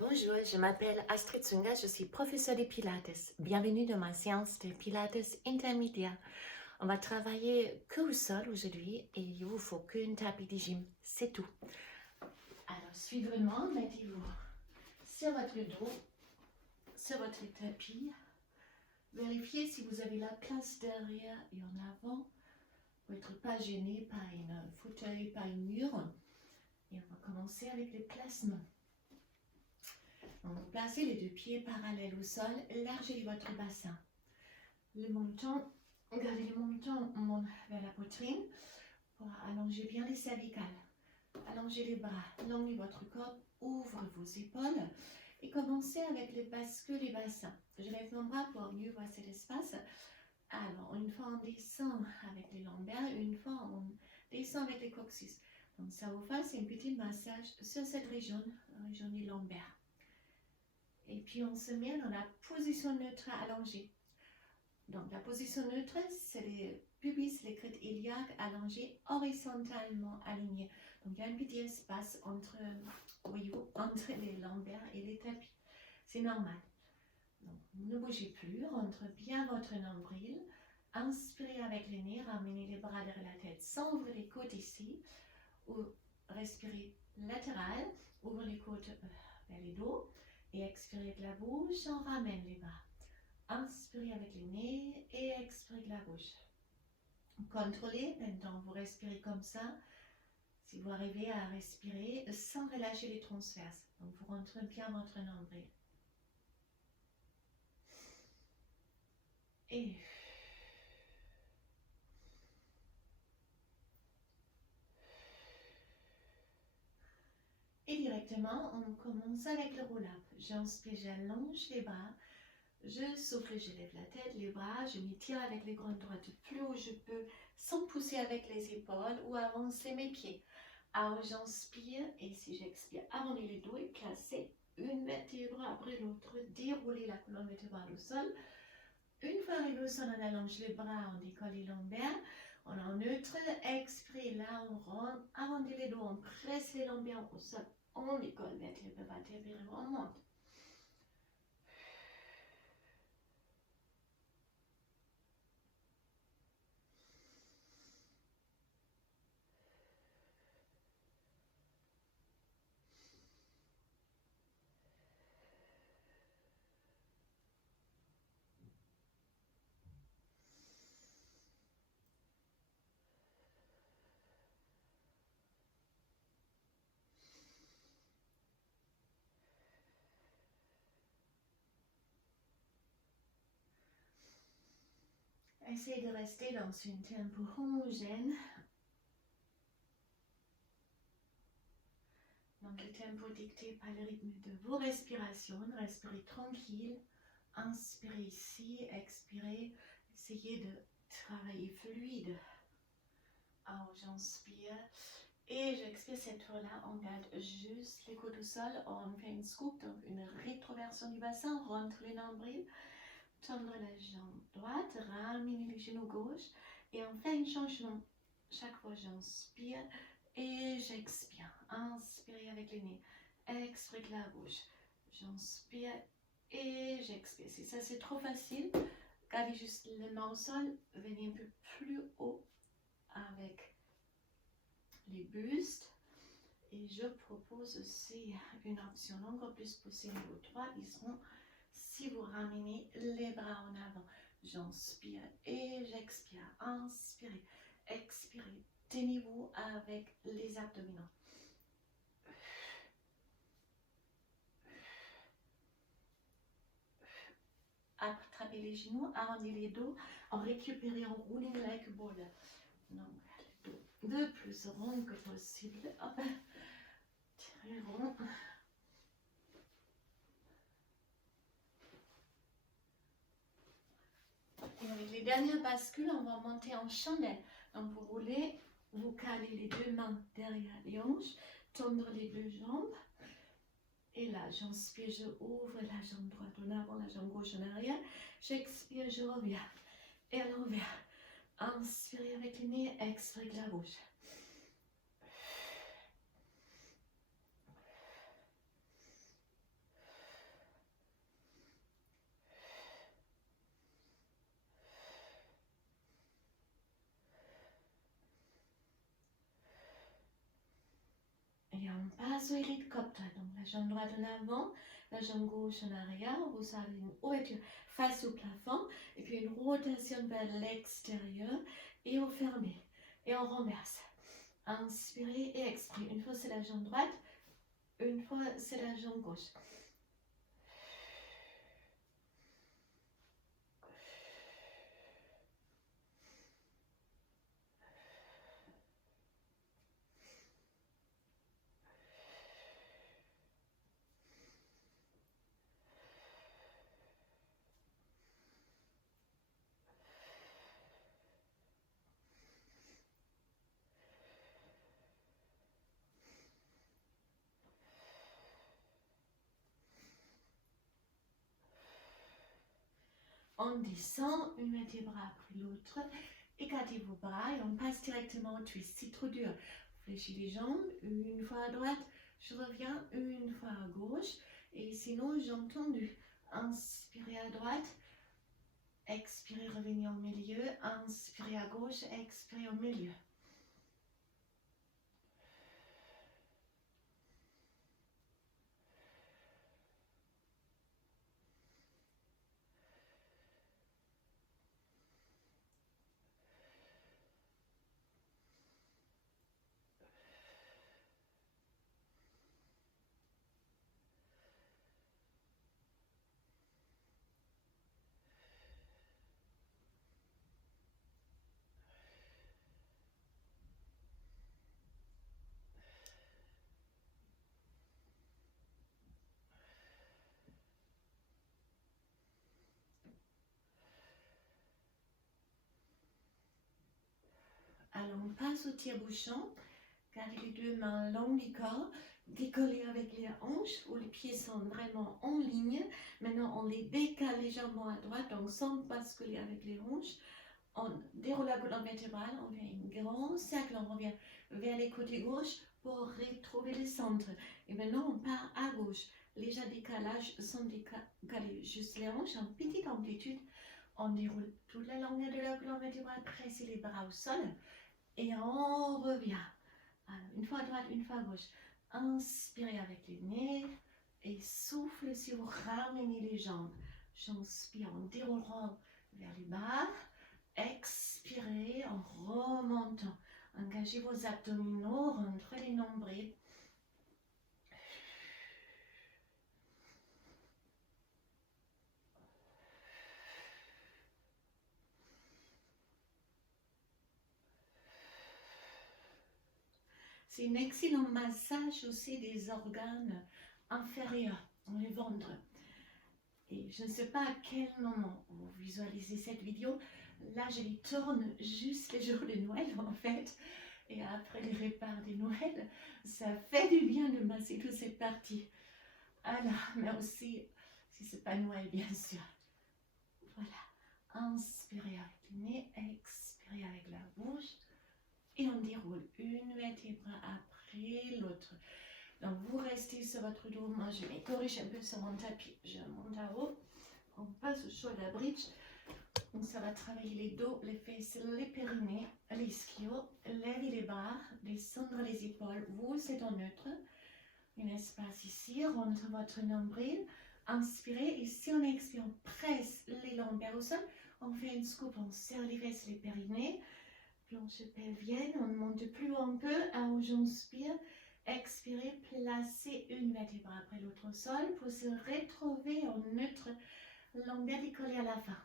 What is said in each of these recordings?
Bonjour, je m'appelle Astrid Sunga, je suis professeure de Pilates. Bienvenue dans ma séance de Pilates intermédiaire. On va travailler que au sol aujourd'hui et il vous faut qu'un tapis de gym, c'est tout. Alors, suivez-moi, mettez-vous sur votre dos, sur votre tapis. Vérifiez si vous avez la place derrière et en avant pour n'être pas gêné par un fauteuil, par un mur. Et on va commencer avec les placements. Donc, vous placez les deux pieds parallèles au sol, élargissez votre bassin. Le menton, gardez le menton vers la poitrine pour allonger bien les cervicales. Allongez les bras, longuez votre corps, ouvrez vos épaules et commencez avec les bascules et bassins. Je lève mon bras pour mieux voir cet espace. Alors, une fois on descend avec les lombaires, une fois on descend avec les coccyx. Donc, ça vous fasse un petit massage sur cette région, la région des lombaires. Et puis, on se met dans la position neutre allongée. Donc, la position neutre, c'est les pubis, les crêtes iliaques allongées, horizontalement alignés. Donc, il y a un petit espace entre les lombaires et les tapis. C'est normal. Donc, ne bougez plus, rentrez bien votre nombril. Inspirez avec les nez, ramenez les bras derrière la tête sans ouvrir les côtes ici. Ou respirez latéral, ouvrez les côtes vers les dos. Et expirez avec la bouche, on ramène les bras. Inspirez avec le nez et expirez avec la bouche. Contrôlez, maintenant vous respirez comme ça. Si vous arrivez à respirer sans relâcher les transverses. Donc vous rentrez bien votre nombril. Et directement, on commence avec le roll-up. J'inspire, j'allonge les bras. Je souffle, je lève la tête, les bras, je m'étire avec les grandes droites le plus haut je peux, sans pousser avec les épaules ou avancer mes pieds. Alors j'inspire et si j'expire, arrondis les dos et placez une vertèbre après l'autre, déroulez la colonne vertébrale au sol. Une fois arrivé au sol, on allonge les bras, on décolle les lombaires, on est en neutre, expirez, là on rentre, arrondit les dos, on presse les lombaires au sol, on décolle vertèbre, on monte. Essayez de rester dans un tempo homogène. Donc le tempo dicté par le rythme de vos respirations. Respirez tranquille. Inspirez ici, expirez. Essayez de travailler fluide. Alors j'inspire et j'expire cette fois-là. On garde juste les coudes au sol. On fait une scoop, donc une rétroversion du bassin. Rentre les nombrils. Tendre la jambe droite, ramenez le genou gauche et on fait un changement. Chaque fois j'inspire et j'expire. Inspirez avec le nez, expirez avec la bouche. J'inspire et j'expire. Si ça c'est trop facile, gardez juste les mains au sol, venez un peu plus haut avec les bustes. Et je propose aussi une option encore plus poussée niveau 3, ils seront si vous ramenez les bras en avant. J'inspire et j'expire. Inspirez, expirez. Tenez-vous avec les abdominaux. Attrapez les genoux, arrondissez les dos, en récupérez en rolling like ball. Donc, le dos le plus rond que possible. Hop. Très rond. Et avec les dernières bascules, on va monter en chandelle. Donc vous roulez, vous calez les deux mains derrière les hanches, tendre les deux jambes. Et là, j'inspire, je ouvre la jambe droite en avant, la jambe gauche en arrière. J'expire, je reviens. Et à l'envers. Inspirez avec le nez, expirez avec la bouche. on passe au hélicoptère. Donc la jambe droite en avant, la jambe gauche en arrière. Vous avez une ouverture face au plafond et puis une rotation vers l'extérieur et vous fermez. Et on renverse. Inspirez et expirez. Une fois c'est la jambe droite, une fois c'est la jambe gauche. On descend, une vertèbre après l'autre. Écartez vos bras et on passe directement au twist. C'est trop dur. Fléchis les jambes, une fois à droite, je reviens, une fois à gauche. Et sinon, jambes tendues. Inspirez à droite, expirez, revenez au milieu. Inspirez à gauche, expirez au milieu. Alors, on passe au tire-bouchon. Gardez les deux mains longues du corps, décollez avec les hanches où les pieds sont vraiment en ligne. Maintenant, on les décale légèrement à droite, donc sans basculer avec les hanches. On déroule la colonne vertébrale, on fait un grand cercle, on revient vers les côtés gauche pour retrouver le centre. Et maintenant, on part à gauche. Léger décalage sans décaler juste les hanches, en petite amplitude. On déroule toute la longueur de la colonne vertébrale, pressez les bras au sol et on revient. Alors, une fois à droite, une fois à gauche. Inspirez avec les nez et soufflez si vous ramenez les jambes. J'inspire en déroulant vers le bas. Expirez en remontant. Engagez vos abdominaux, rentrez les nombrils. C'est un excellent massage aussi des organes inférieurs, dans le ventre. Et je ne sais pas à quel moment vous visualisez cette vidéo. Là, je les tourne juste les jours de Noël, en fait. Et après les repas de Noël, ça fait du bien de masser toutes ces parties. Alors, mais aussi, si ce n'est pas Noël, bien sûr. Voilà. Inspirez avec le nez, expirez avec la bouche. Et on déroule une vertèbre après l'autre. Donc, vous restez sur votre dos. Moi, je vais corriger un peu sur mon tapis. Je monte à haut. On passe au shoulder bridge. Donc, ça va travailler les dos, les fesses, les périnées, les ischios. Levez les bras, descendre les épaules. Vous, c'est en neutre. Un espace ici. Rentre votre nombril. Inspirez. Et si on expire, on presse les lombaires au sol. On fait une scoop. On serre les fesses, les périnées. Planche pelvienne. On monte plus haut un peu. Alors, j'inspire. Expirez, placez une vertèbre après l'autre au sol pour se retrouver en neutre, longueur décollée à la fin.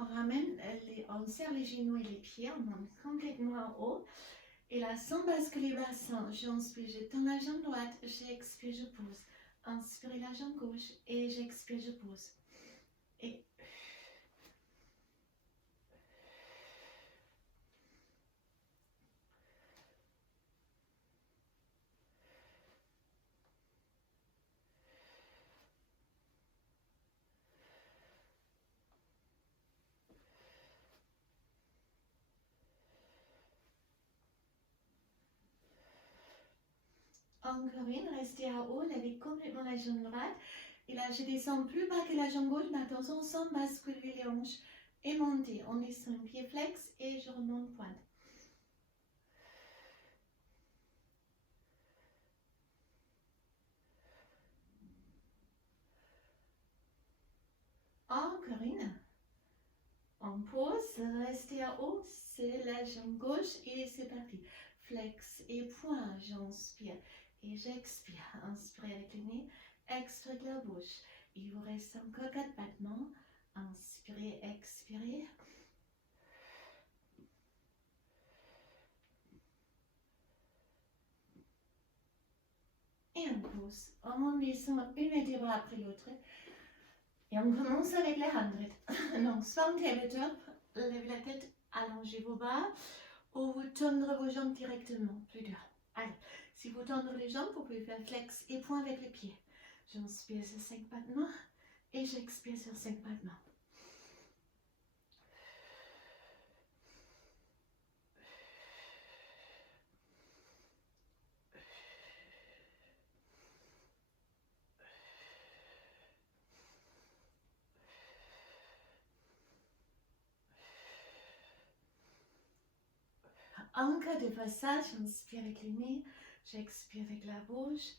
On ramène, on serre les genoux et les pieds, on monte complètement en haut. Et là, sans basculer le bassin, j'inspire, je tends la jambe droite, j'expire, je pose. Inspirez la jambe gauche et j'expire, je pose. Et Encore une, restez à haut, levez complètement la jambe droite. Et là, je descends plus bas que la jambe gauche, mais attention, sans basculer les hanches. Et monter, on descend pied flex et je remonte pointe. Encore une. On pose, restez à haut, c'est la jambe gauche et c'est parti. Flex et point, j'inspire et j'expire. Inspirez avec le nez, expirez avec la bouche. Il vous reste encore 4 battements. Inspirez, expirez. Et on pose. On descend une vertèbre après l'autre. Et on commence avec les 100. Donc, sentez le top, levez la tête, allongez vos bras ou vous tendre vos jambes directement, plus dur. Allez, si vous tendez les jambes, vous pouvez faire flex et point avec les pieds. J'inspire sur 5 battements et j'expire sur 5 battements. En cas de passage, j'inspire avec le nez, j'expire avec la bouche,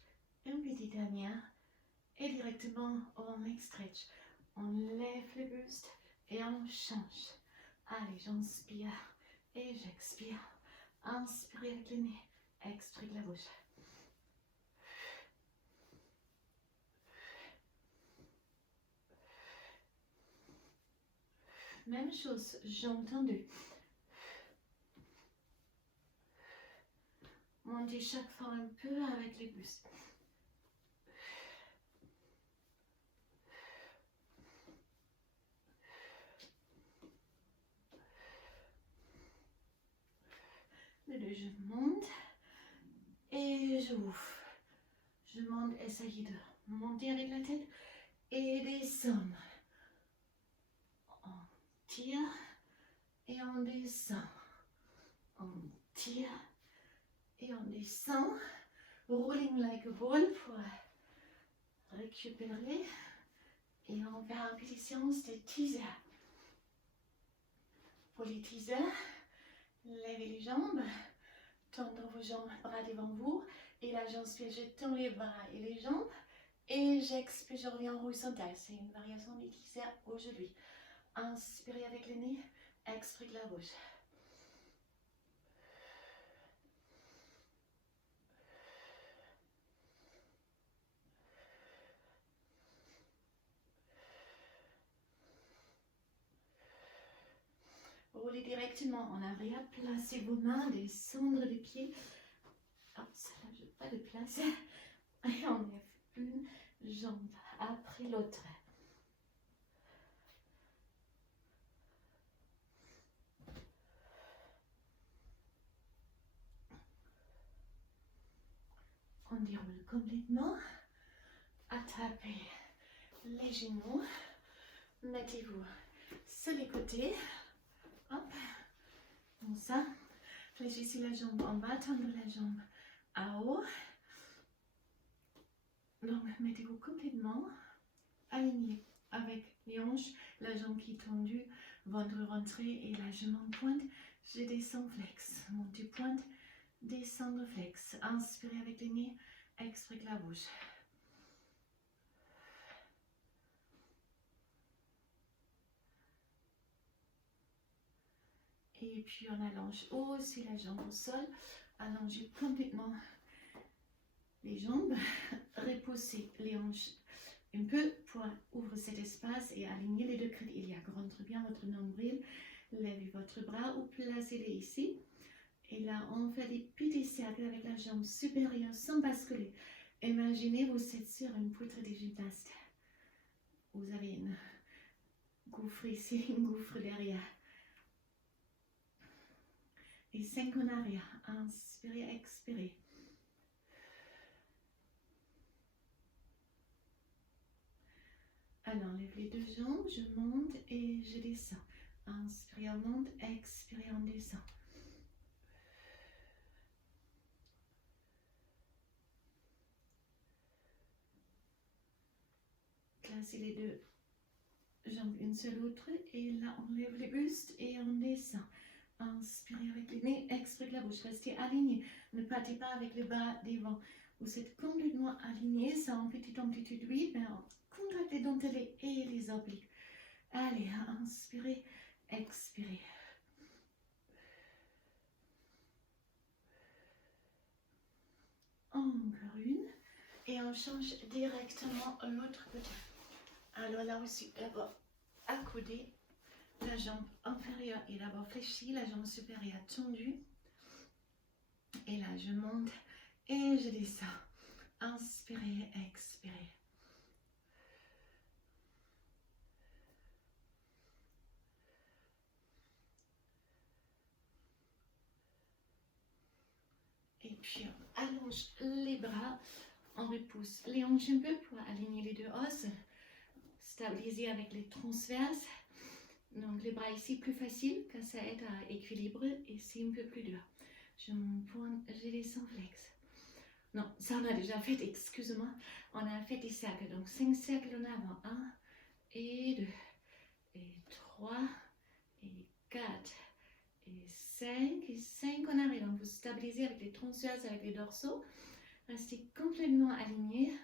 une petite dernière, et directement on stretch. On lève le buste et on change. Allez, j'inspire et j'expire. Inspirez avec le nez, expirez avec la bouche. Même chose, jambes tendues. Montez chaque fois un peu avec le buste. Les deux, je monte et je ouvre. Je monte, essayez de monter avec la tête et descendre. On tire et on descend. On tire et on descend. Rolling like a ball pour récupérer. Et on fait une petite séance de teaser. Pour les teasers, levez les jambes, tendre vos jambes, bras devant vous. Et là, j'inspire, je tends les bras et les jambes. Et j'expire, je reviens en horizontal. C'est une variation des teaser aujourd'hui. Inspirez avec le nez, expirez avec la bouche. Roulez directement en arrière, placez vos mains, descendre les pieds. Hop, ça là, je n'ai pas de place. Et on lève une jambe après l'autre. On déroule complètement. Attrapez les genoux. Mettez-vous sur les côtés. Hop, comme ça. Fléchissez la jambe en bas, tendre la jambe à haut. Donc, mettez-vous complètement aligné avec les hanches, la jambe qui est tendue, ventre rentré et la jambe en pointe. Je descends flex, montez pointe, descendre flex. Inspirez avec le nez, expirez avec la bouche. Et puis on allonge aussi la jambe au sol, allongez complètement les jambes, repoussez les hanches un peu pour ouvrir cet espace et aligner les deux crêtes iliaques. Rentrez bien votre nombril, levez votre bras ou placez-les ici. Et là, on fait des petits cercles avec la jambe supérieure sans basculer. Imaginez vous êtes sur une poutre de gymnaste. Vous avez une gouffre ici, une gouffre derrière. Et 5 en arrière. Inspirez, expirez. Alors, lève les deux jambes, je monte et je descends. Inspirez, on monte, expirez, on descend. Placez les deux jambes une sur l'autre et là on lève les bustes et on descend. Inspirez avec le nez, expirez la bouche, restez aligné. Ne partez pas avec le bas devant. Vous êtes complètement aligné, ça en petite amplitude, oui, mais contractez les dentelés et les obliques. Allez, inspirez, expirez. Encore une. Et on change directement l'autre côté. Alors là aussi, d'abord accoudé, la jambe inférieure est d'abord fléchie, la jambe supérieure tendue. Et là, je monte et je descends. Inspirez, expirez. Et puis on allonge les bras, on repousse les hanches un peu pour aligner les deux os. Stabiliser avec les transverses. Donc les bras ici plus facile car ça aide à équilibrer et c'est un peu plus dur. Je me pointe, je descends flex. Non, ça on a déjà fait, excuse-moi. On a fait des cercles, donc 5 cercles en avant. 1 et 2 et 3 et 4 et 5 et 5 en arrière. Donc vous stabilisez avec les transverses, avec les dorsaux. Restez complètement aligné.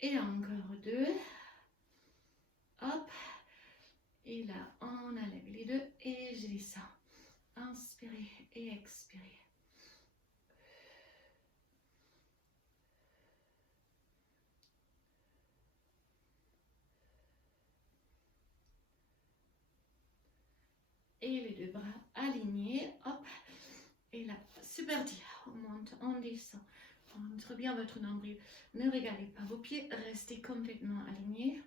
Et encore 2. Hop. Et là, on enlève les deux et je descends. Inspirez et expirez. Et les deux bras alignés. Hop. Et là, c'est parti. On monte, on descend. Montre bien votre nombril. Ne regardez pas vos pieds. Restez complètement alignés.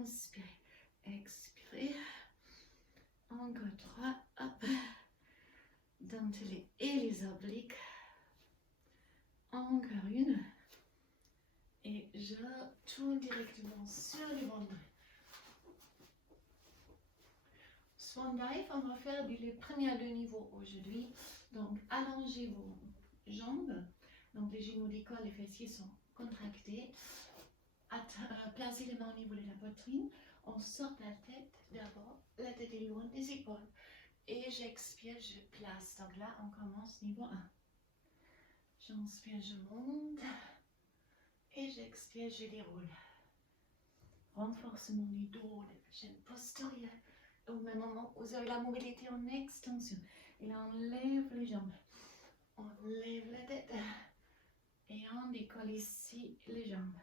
Inspirez. Expirez. Encore 3. Hop. Dentelés et les obliques. Encore une. Et je tourne directement sur le ventre. Swan dive, on va faire les premiers 2 niveaux aujourd'hui. Donc, allongez vos jambes. Donc, les genoux des côtes, les fessiers sont contractés. Placez les mains au niveau de la poitrine. On sort la tête d'abord. La tête est loin des épaules. Et j'expire, je place. Donc là, on commence niveau 1. J'inspire, je monte. Et j'expire, je déroule. Renforcement du dos, de la chaîne postérieure. Au même moment, vous avez la mobilité en extension. Et là, on lève les jambes. On lève la tête. Et on décolle ici les jambes.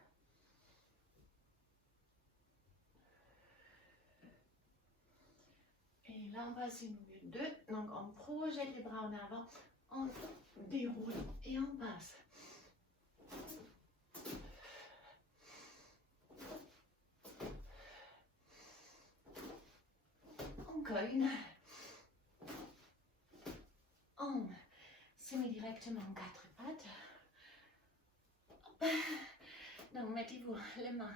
Et là, on passe une minute 2. Donc, on projette les bras en avant. On déroule et on passe. Encore une. On se met directement en 4 pattes. Hop. Donc, mettez-vous les mains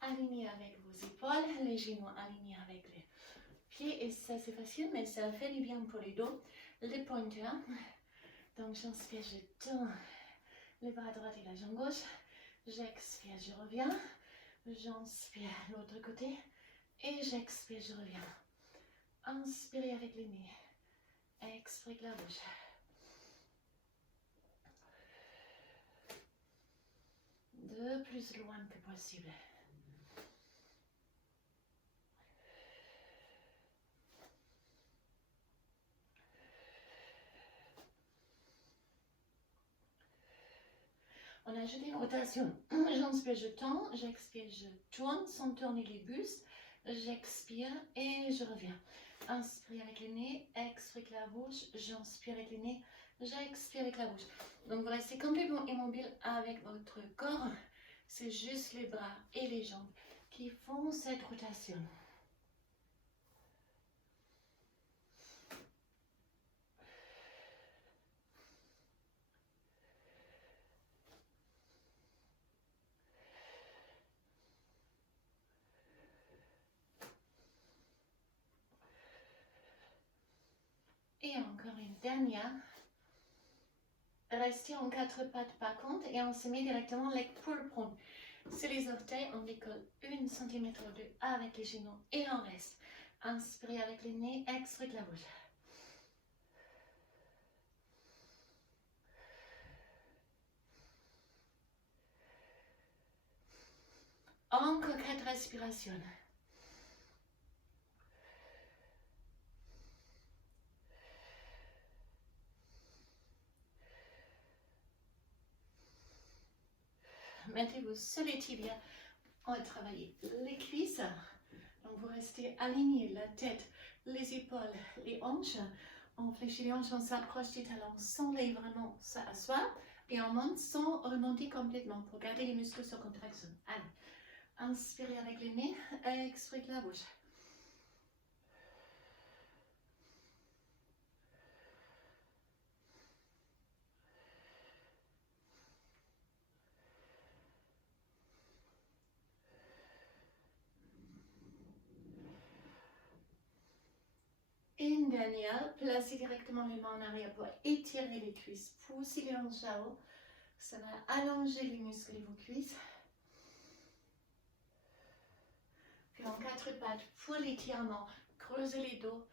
alignées avec vos épaules, les genoux alignés avec les pieds. Et ça, c'est facile, mais ça fait du bien pour les dos. Les pointeurs. Donc, j'inspire, je tourne les bras droits et la jambe gauche. J'expire, je reviens. J'inspire l'autre côté. Et j'expire, je reviens. Inspirez avec les nez. Expirez avec la bouche. De plus loin que possible. On a ajouté une rotation. J'inspire, je tends. J'expire, je tourne sans tourner les bustes. J'expire et je reviens. Inspire avec le nez, expire avec la bouche. J'inspire avec le nez, j'expire avec la bouche. Donc vous restez complètement immobile avec votre corps. C'est juste les bras et les jambes qui font cette rotation. Et encore une dernière. Restez en 4 pattes par contre et on se met directement leg pull prone. Sur les orteils, on décolle 1 cm ou 2 avec les genoux et on reste. Inspirez avec le nez, expirez de la bouche. Encore 4 respirations. Mettez-vous sur les tibias. On va travailler les cuisses. Donc vous restez aligné, la tête, les épaules, les hanches. On fléchit les hanches, on s'approche des talons sans les vraiment s'asseoir. Et on monte sans remonter complètement pour garder les muscles sur contraction. Allez, inspirez avec le nez, expirez de la bouche. Une dernière, placez directement les mains en arrière pour étirer les cuisses. Poussez les hanches à haut. Ça va allonger les muscles de vos cuisses. Puis en 4 pattes pour l'étirement, creusez les dos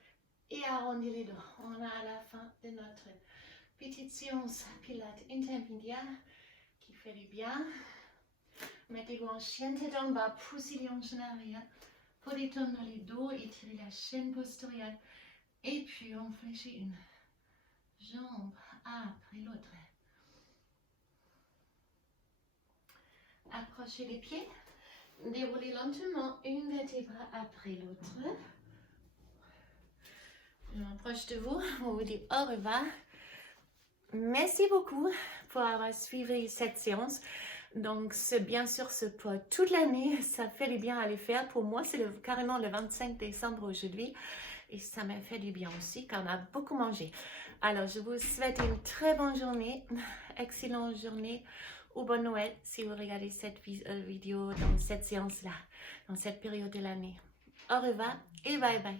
et arrondissez les dos. On a à la fin de notre petite séance Pilates intermédiaire qui fait du bien. Mettez-vous en chien tête en bas, poussez les hanches en arrière pour détendre les dos, étirer la chaîne postérieure. Et puis on fléchit une jambe après l'autre. Approchez les pieds, déroulez lentement une vertèbre après l'autre. Je m'approche de vous, on vous dit au revoir. Merci beaucoup pour avoir suivi cette séance. Donc, bien sûr, ce pot toute l'année, ça fait du bien à les faire. Pour moi, c'est carrément le 25 décembre aujourd'hui. Et ça m'a fait du bien aussi, car on a beaucoup mangé. Alors, je vous souhaite une très bonne journée, excellente journée ou bonne Noël si vous regardez cette vidéo dans cette séance-là, dans cette période de l'année. Au revoir et bye bye.